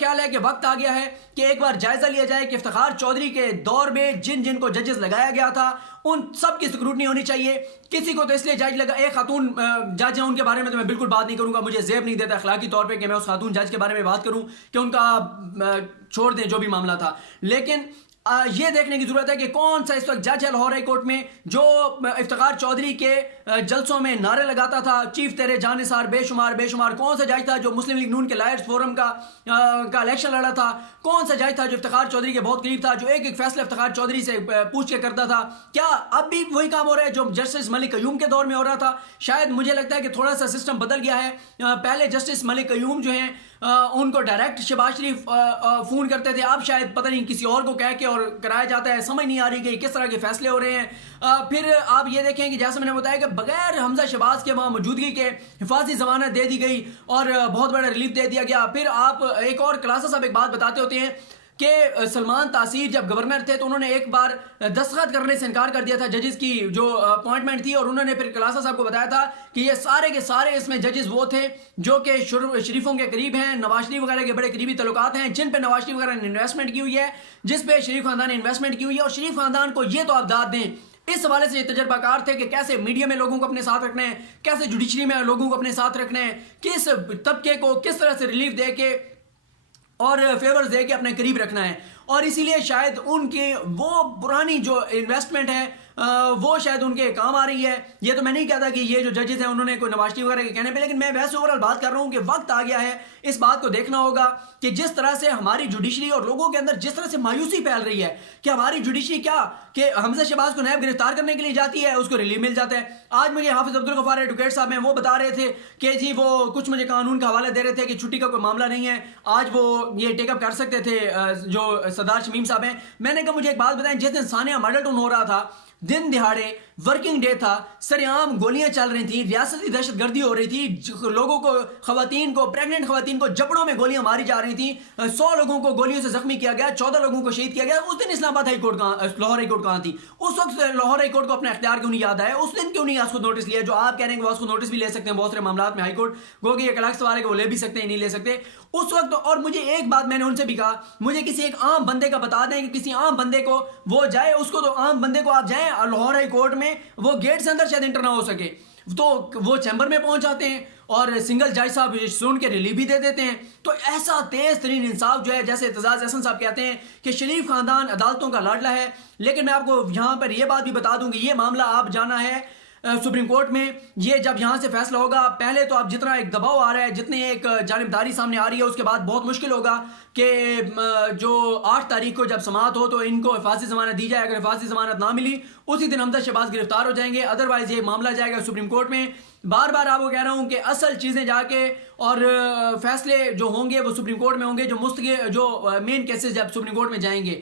خیال ہے کہ وقت آ گیا ہے کہ ایک بار جائزہ لیا جائے کہ افتخار چودھری کے دور میں جن کو ججز لگایا گیا تھا ان سب کی اسکروٹنی ہونی چاہیے. کسی کو تو اس لیے جج لگا, ایک خاتون جج ہیں ان کے بارے میں تو میں بالکل بات نہیں کروں گا, مجھے زیب نہیں دیتا اخلاقی طور پہ کہ میں اس خاتون جج کے بارے میں بات کروں کہ ان کا چھوڑ دیں جو بھی معاملہ تھا. لیکن یہ دیکھنے کی ضرورت ہے کہ کون سا اس وقت جج ہے لاہور ہائی کورٹ میں جو افتخار چودھری کے جلسوں میں نعرے لگاتا تھا, چیف تیرے جان نثار بے شمار بے شمار. کون سا جج تھا جو مسلم لیگ نون کے لائرز فورم کا الیکشن لڑا تھا؟ کون سا جج تھا جو افتخار چودھری کے بہت قریب تھا, جو ایک فیصلہ افتخار چودھری سے پوچھ کے کرتا تھا؟ کیا اب بھی وہی کام ہو رہا ہے جو جسٹس ملک قیوم کے دور میں ہو رہا تھا؟ شاید مجھے لگتا ہے کہ تھوڑا سا سسٹم بدل گیا ہے. پہلے جسٹس ملک قیوم جو ہیں ان کو ڈائریکٹ شہباز شریف فون کرتے تھے, اب شاید پتہ نہیں کسی اور کو کہہ کے اور کرایا جاتا ہے. سمجھ نہیں آ رہی کہ کس طرح کے فیصلے ہو رہے ہیں. پھر آپ یہ دیکھیں کہ جیسے میں نے بتایا کہ بغیر حمزہ شہباز کے وہاں موجودگی کے حفاظتی ضمانت دے دی گئی اور بہت بڑا ریلیف دے دیا گیا. پھر آپ ایک اور خلاصہ صاحب ایک بات بتاتے ہوتے ہیں کہ سلمان تاثیر جب گورنر تھے تو انہوں نے ایک بار دستخط کرنے سے انکار کر دیا تھا ججز کی جو اپوائنٹمنٹ تھی, اور انہوں نے پھر خلاصہ صاحب کو بتایا تھا کہ یہ سارے کے سارے اس میں ججز وہ تھے جو کہ شریفوں کے قریب ہیں, نواز شریف وغیرہ کے بڑے قریبی تعلقات ہیں, جن پہ نواز شریف وغیرہ نے انویسٹمنٹ کی ہوئی ہے, جس پہ شریف خاندان نے انویسٹمنٹ کی ہوئی ہے. اور شریف خاندان کو یہ تو آپ داد دیں, اس حوالے سے یہ تجربہ کار تھے کہ کیسے میڈیا میں لوگوں کو اپنے ساتھ رکھنا ہے, کیسے جوڈیشری میں لوگوں کو اپنے ساتھ رکھنا ہے, کس طبقے کو کس طرح سے ریلیف دے کے اور فیورز دے کے اپنے قریب رکھنا ہے. اور اسی لیے شاید ان کی وہ پرانی جو انویسٹمنٹ ہے وہ شاید ان کے کام آ رہی ہے. یہ تو میں نہیں کہتا کہ یہ جو ججز ہیں انہوں نے کوئی نواز شریف وغیرہ کے کہنے پہ, لیکن میں ویسے اوورال بات کر رہا ہوں کہ وقت آ گیا ہے اس بات کو دیکھنا ہوگا کہ جس طرح سے ہماری جوڈیشری اور لوگوں کے اندر جس طرح سے مایوسی پھیل رہی ہے کہ ہماری جوڈیشری کیا کہ حمزہ شہباز کو نیب گرفتار کرنے کے لیے جاتی ہے, اس کو ریلیف مل جاتا ہے. آج مجھے حافظ عبدالغفار ایڈوکیٹ صاحب ہیں, وہ بتا رہے تھے کہ جی وہ کچھ مجھے قانون کا حوالہ دے رہے تھے کہ چھٹی کا کوئی معاملہ نہیں ہے, آج وہ یہ ٹیک اپ کر سکتے تھے جو سردار شمیم صاحب ہیں. میں نے کہا مجھے ایک بات بتائیں, جس دن ثانیہ ماڈل ٹاؤن ہو رہا تھا, دن دہاڑے ورکنگ ڈے تھا, سرعام گولیاں چل رہی تھیں, ریاستی دہشت گردی ہو رہی تھی, لوگوں کو خواتین کو پریگننٹ خواتین کو جبڑوں میں گولیاں ماری جا رہی تھیں, 100 لوگوں کو گولیوں سے زخمی کیا گیا, 14 لوگوں کو شہید کیا گیا. اس دن اسلام آباد high court Lahore high court کہاں تھی؟ اس وقت لاہور ہائی کورٹ کو اپنا اختیار کیوں نہیں یاد آیا؟ اس دن کیوں نہیں اس کو نوٹس لیا؟ جو آپ کہہ رہے ہیں کہ وہ اس کو نوٹس بھی لے سکتے ہیں بہت سارے معاملات میں, ہائی کورٹ گو کہ یہ الگ سوال ہے کہ وہ لے بھی سکتے ہیں نہیں لے سکتے اس وقت. اور مجھے ایک بات میں نے ان سے بھی کہا, مجھے کسی ایک عام بندے کا بتا دیں کہ کسی عام بندے کو وہ جائے, اس کو تو عام بندے کو آپ جائیں لاہور ہائی کورٹ میں, وہ گیٹ سے اندر شاید انٹر نہ ہو سکے تو وہ چیمبر میں پہنچ جاتے ہیں اور سنگل جج صاحب سن کے ریلیف بھی دے دیتے ہیں. تو ایسا تیز ترین انصاف جو ہے, جیسے اعتزاز احسن صاحب کہتے ہیں کہ شریف خاندان عدالتوں کا لاڈلا ہے. لیکن میں آپ کو یہاں پر یہ بات بھی بتا دوں کہ یہ معاملہ آپ جانا ہے سپریم کورٹ میں. یہ جب یہاں سے فیصلہ ہوگا, پہلے تو اب جتنا ایک دباؤ آ رہا ہے, جتنی ایک جانبداری سامنے آ رہی ہے, اس کے بعد بہت مشکل ہوگا کہ جو 8 تاریخ کو جب سماعت ہو تو ان کو حفاظتی ضمانت دی جائے. اگر حفاظتی ضمانت نہ ملی اسی دن حمزہ شہباز گرفتار ہو جائیں گے, ادروائز یہ معاملہ جائے گا سپریم کورٹ میں. بار بار آپ کو کہہ رہا ہوں کہ اصل چیزیں جا کے اور فیصلے جو ہوں گے وہ سپریم کورٹ میں ہوں گے, جو مین کیسز جب سپریم کورٹ میں جائیں گے.